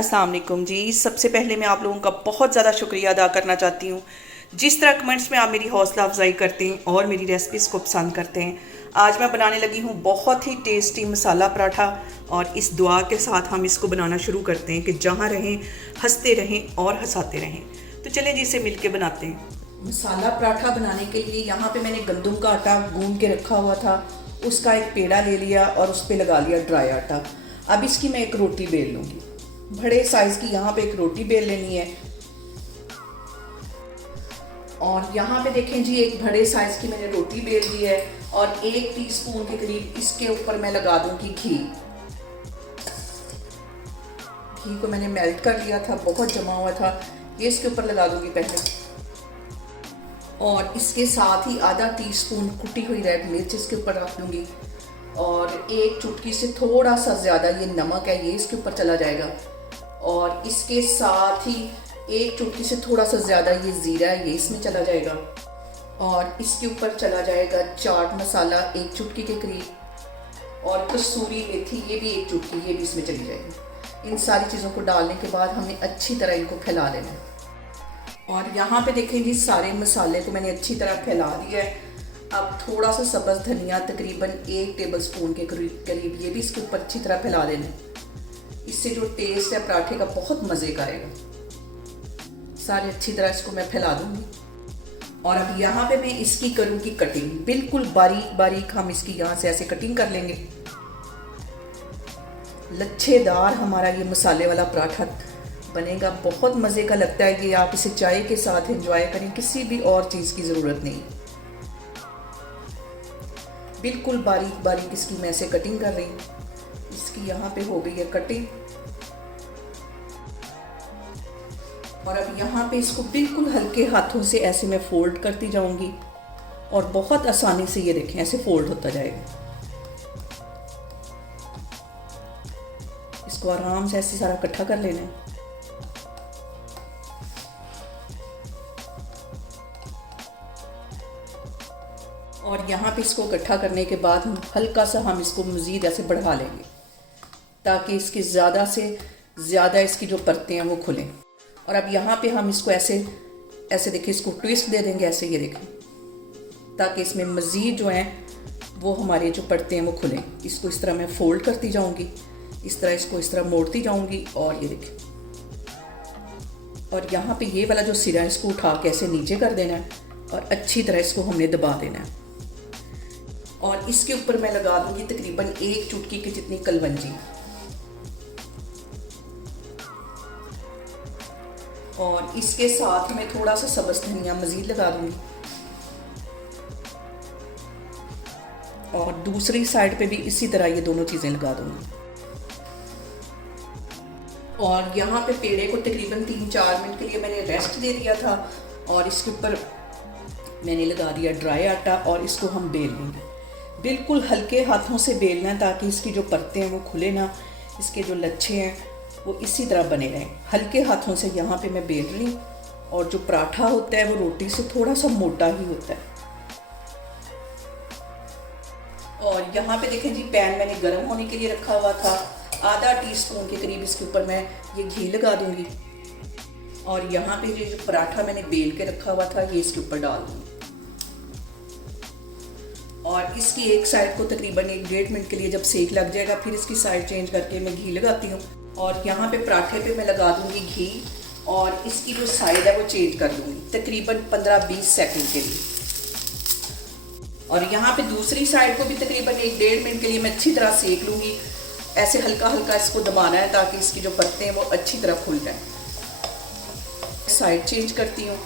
अस्सलाम वालेकुम जी। सबसे पहले मैं आप लोगों का बहुत ज़्यादा शुक्रिया अदा करना चाहती हूँ जिस तरह कमेंट्स में आप मेरी हौसला अफजाई करते हैं और मेरी रेसिपीज़ को पसंद करते हैं। आज मैं बनाने लगी हूँ बहुत ही टेस्टी मसाला पराठा और इस दुआ के साथ हम इसको बनाना शुरू करते हैं कि जहाँ रहें हंसते रहें और हंसाते रहें। तो चलें जी, इसे मिल के बनाते हैं। मसाला पराठा बनाने के लिए यहाँ पे मैंने गंदम का आटा गूंद के रखा हुआ था, उसका एक पेड़ा ले लिया और उस पर लगा लिया ड्राई आटा। अब इसकी मैं एक रोटी बेल लूँगी। बड़े साइज़ की यहाँ पे एक रोटी बेल लेनी है और यहाँ पे देखें जी, एक बड़े साइज़ की मैंने रोटी बेल ली है और 1 टीस्पून के करीब इसके ऊपर मैं लगा दूँगी घी। घी को मैंने मेल्ट कर लिया था, बहुत जमा हुआ था, ये इसके ऊपर लगा दूँगी पहले। और इसके साथ ही आधा टीस्पून कुटी हुई रेड मिर्च इसके ऊपर रख दूँगी और 1 चुटकी से थोड़ा सा ज़्यादा ये नमक है, ये इसके ऊपर चला जाएगा। और इसके साथ ही 1 चुटकी से थोड़ा सा ज़्यादा ये ज़ीरा है, ये इसमें चला जाएगा। और इसके ऊपर चला जाएगा चाट मसाला 1 चुटकी के करीब और कसूरी मेथी, ये भी 1 चुटकी, ये भी इसमें चली जाएगी। इन सारी चीज़ों को डालने के बाद हमें अच्छी तरह इनको फैला लेना है। और यहाँ पे देखें जी, सारे मसाले को मैंने अच्छी तरह फैला दिया है। अब थोड़ा सा सब्ज़ धनिया तकरीबन 1 टेबलस्पून के करीब ये भी इसके ऊपर अच्छी तरह फैला देना है। इससे जो टेस्ट है पराठे का बहुत मज़े का आएगा। सारे अच्छी तरह इसको मैं फैला दूंगी। और अब यहाँ पे मैं इसकी करूँगी कटिंग, बिल्कुल बारीक बारीक हम इसकी यहाँ से ऐसे कटिंग कर लेंगे। लच्छेदार हमारा ये मसाले वाला पराठा बनेगा, बहुत मज़े का लगता है। ये आप इसे चाय के साथ एंजॉय करें, किसी भी और चीज़ की ज़रूरत नहीं। बिल्कुल बारीक बारीक इसकी मैं ऐसे कटिंग कर रही हूँ। इसकी यहाँ पे हो गई है कटिंग। और अब यहाँ पे इसको बिल्कुल हल्के हाथों से ऐसे मैं फोल्ड करती जाऊंगी और बहुत आसानी से ये देखें ऐसे फोल्ड होता जाएगा। इसको आराम से ऐसे सारा इकट्ठा कर लेना है। और यहाँ पे इसको इकट्ठा करने के बाद हल्का सा हम इसको मज़ीद ऐसे बढ़ा लेंगे ताकि इसकी ज़्यादा से ज़्यादा इसकी जो परतें हैं वो खुलें। और अब यहाँ पे हम इसको ऐसे ऐसे देखिए, इसको ट्विस्ट दे देंगे ऐसे, ये देखें, ताकि इसमें मज़ीद जो हैं वो हमारे जो परतें हैं वो खुलें। इसको इस तरह मैं फोल्ड करती जाऊँगी, इस तरह इसको इस तरह मोड़ती जाऊँगी और ये देखें। और यहाँ पे ये वाला जो सिरा है इसको उठा के ऐसे नीचे कर देना है और अच्छी तरह इसको हमने दबा देना है। और इसके ऊपर मैं लगा दूंगी तकरीबन 1 चुटकी की जितनी कलवंजी और इसके साथ मैं थोड़ा सा सब्ज़ धनिया मज़ीद लगा दूंगी। और दूसरी साइड पे भी इसी तरह ये दोनों चीज़ें लगा दूंगी। और यहाँ पे पेड़े को तकरीबन 3-4 मिनट के लिए मैंने रेस्ट दे दिया था और इसके ऊपर मैंने लगा दिया ड्राई आटा और इसको हम बेल लेंगे। बिल्कुल हल्के हाथों से बेलना है ताकि इसकी जो परतें हैं वो खुले ना, इसके जो लच्छे हैं वो इसी तरह बने रहें। हल्के हाथों से यहाँ पे मैं बेल रही हूँ। और जो पराठा होता है वो रोटी से थोड़ा सा मोटा ही होता है। और यहाँ पे देखें जी, पैन मैंने गर्म होने के लिए रखा हुआ था, आधा टीस्पून के करीब इसके ऊपर मैं ये घी लगा दूँगी। और यहाँ पे जो पराठा मैंने बेल के रखा हुआ था ये इसके ऊपर डाल दूँगी। और इसकी एक साइड को तकरीबन 1-1.5 मिनट के लिए जब सेक लग जाएगा फिर इसकी साइड चेंज करके मैं घी लगाती हूँ। और यहाँ पे पराठे पे मैं लगा दूँगी घी और इसकी जो साइड है वो चेंज कर दूँगी तकरीबन 15-20 सेकंड के लिए। और यहाँ पे दूसरी साइड को भी तकरीबन 1-1.5 मिनट के लिए मैं अच्छी तरह सेक लूँगी। ऐसे हल्का हल्का इसको दबाना है ताकि इसकी जो परतें हैं वो अच्छी तरह खुल जाएँ। साइड चेंज करती हूँ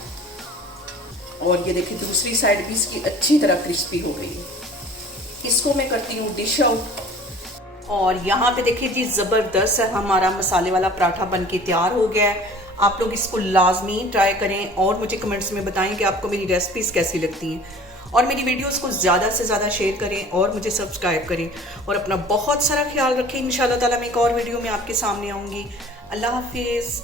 और ये देखिए दूसरी साइड भी इसकी अच्छी तरह क्रिस्पी हो गई है। इसको मैं करती हूँ डिश आउट। और यहाँ पे देखिए जी, ज़बरदस्त हमारा मसाले वाला पराठा बन के तैयार हो गया है। आप लोग इसको लाजमी ट्राई करें और मुझे कमेंट्स में बताएं कि आपको मेरी रेसिपीज़ कैसी लगती हैं। और मेरी वीडियोस को ज़्यादा से ज़्यादा शेयर करें और मुझे सब्सक्राइब करें और अपना बहुत सारा ख्याल रखें। इंशाल्लाह ताला मैं एक और वीडियो में आपके सामने आऊँगी। अल्लाह हाफिज़।